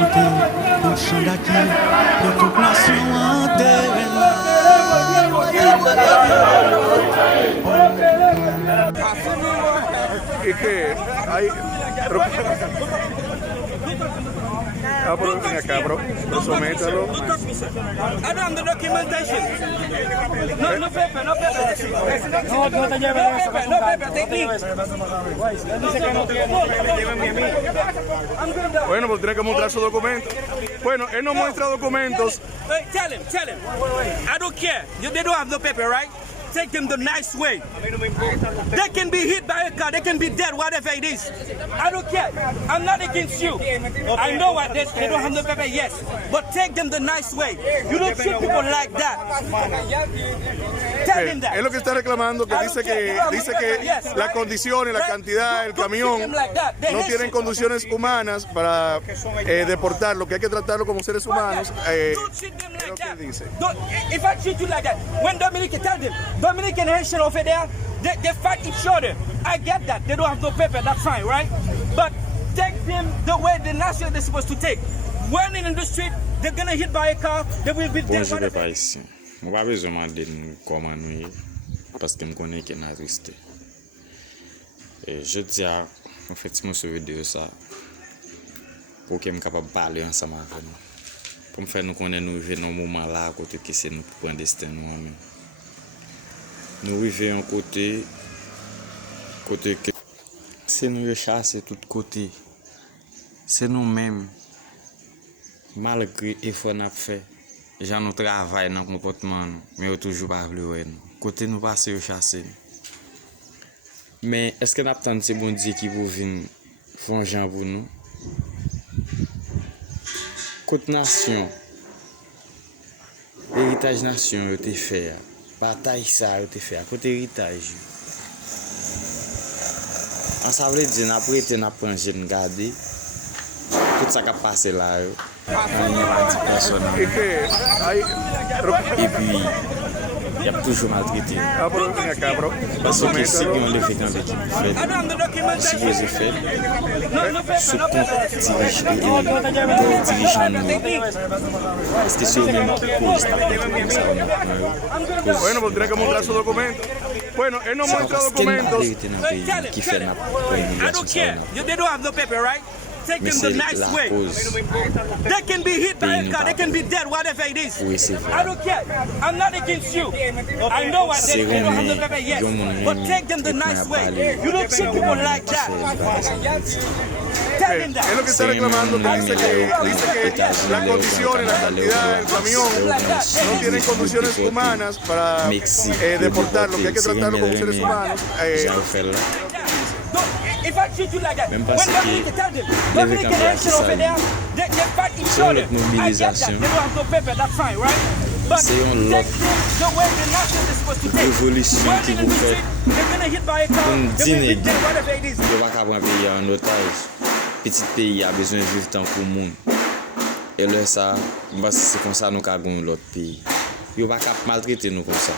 chanter pour chant d'acquis pour toute nation Es que hay. Pero ven acá, bro. Pero sométalo. I don't have the documentation. No paper, no paper. No paper, take me. Bueno, pues tiene que mostrar su documento. Bueno, él no muestra documentos. Tell him. I don't care. They don't have no paper, right? Take them the nice way. They can be hit by a car, they can be dead, whatever it is. I don't care. I'm not against you. I know what they don't have the paper, yes. But take them the nice way. You don't treat people like that. Tell him that. Es lo que está reclamando, que dice que las condiciones, la cantidad, el camión no tienen condiciones humanas para deportarlo, que hay que tratarlo como seres humanos. Es lo que dice. If I treat you like that, when Dominic tell them, Dominican and Haitian over there, they fight each other. I get that. They don't have no paper, that's fine, right? But take them the way the nation they're supposed to take. When in the street, they're gonna hit by a car, they will be dead. Bon, je vais pas ici. Je n'ai pas besoin de demander comment nous parce que je connais qu'il y a un triste. Et je dis à en fait, si je me vidéo ça pour que je sois capable de parler ensemble avec nous. Pour me faire nous connaître nous vivons un moment là à côté que c'est nous prendre destin nous-mêmes. Nous vivons côté que c'est nous chasser tout côté. C'est nous-mêmes. Malgré l'effort qu'on a fait, gens nous travaillent dans le comportement, mais nous toujours pas voulu. Côté nous passer au chasser. Mais est-ce que nous attendons ces bon Dieu qui vous viennent faire gens pour nous? Côté nation, héritage nation, vous avez fait. Bataille ça, vous avez fait. Côté héritage. Ça veut dire qu'on a prêté, on a pris un jeune gardé. Tout ça qui a passé là. Et puis, il y a toujours maltraité. Parce que si on le fait quand l'équipe fait, si vous avez fait, ce compte dirigeant nous, est-ce que c'est eux-mêmes qui causent la Bueno, pues tiene que mostrar su documento. Bueno, él no muestra documentos. qui fait la I don't care. They don't have no paper, right? Take them the nice way. They can be hit by a car, they can be dead, whatever it is. I don't care. I'm not against you. I know what they don't have the paper, yes. But take them the nice way. You don't treat people like that. Tell him that. Es lo que está reclamando, que dice que las condiciones, la cantidad, el camión no tienen condiciones humanas para deportarlo, que hay que tratarlo como seres humanos. If I treat you like that, when Dominic tell them, Dominic and Haitian over there, they fight each other. I get that. They don't have no paper, that's fine, right? But take them the way the nation is supposed to take. Révolution qui vous fait they're gonna hit by a car, they will be dead, whatever it is. Vous ne pouvez pas prendre un pays en otage. Petit pays a besoin de vivre tant que le monde. Et là, ça, c'est comme ça que nous avons l'autre pays. Vous ne pouvez pas maltraiter nous comme ça.